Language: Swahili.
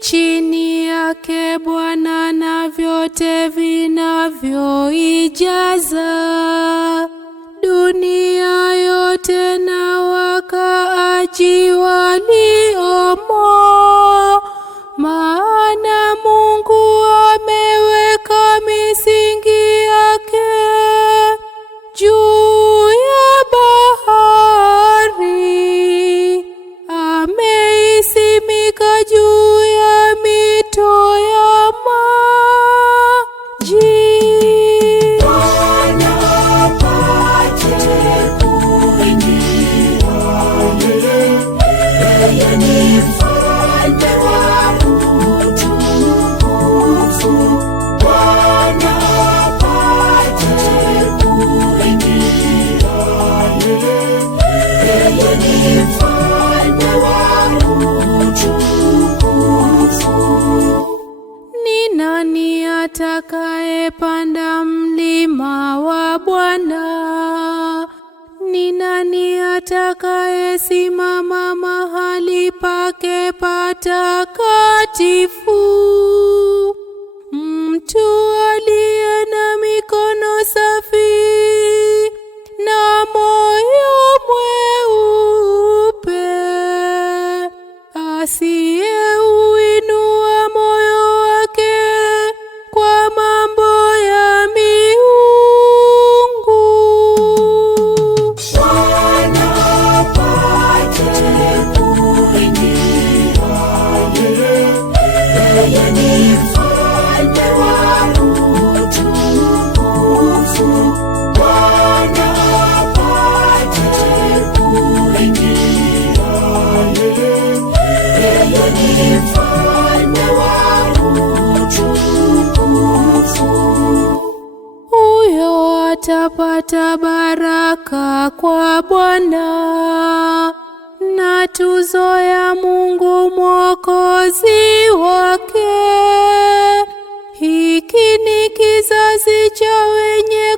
Chini yake Bwana na vyote vinavyoijaza, dunia yote na wakaaji waliomo. Maana Mungu ameweka misingi yake juu ya bahari, ameisimika juu ya mito ya maji. Bwana apate kuingia, yeye ni mfalme wa utukufu. Bwana apate kuingia, yeye ni mfalme wa utukufu. Ni nani atakayepanda mlima wa Bwana? Ni nani atakayesimama mahali pake patakatifu? Mtu aliye na mikono safi na moyo mweupe, asiyeuinua moyo wake kwa mambo ya miungu. Bwana apate kuingia, yeye ni mfalme wa utukufu. Bwana apate kuingia, yeye ni mfalme wa utukufu. Huyo atapata baraka kwa Bwana na tuzo ya Mungu Mwokozi wake. Hiki ni kizazi cha wenye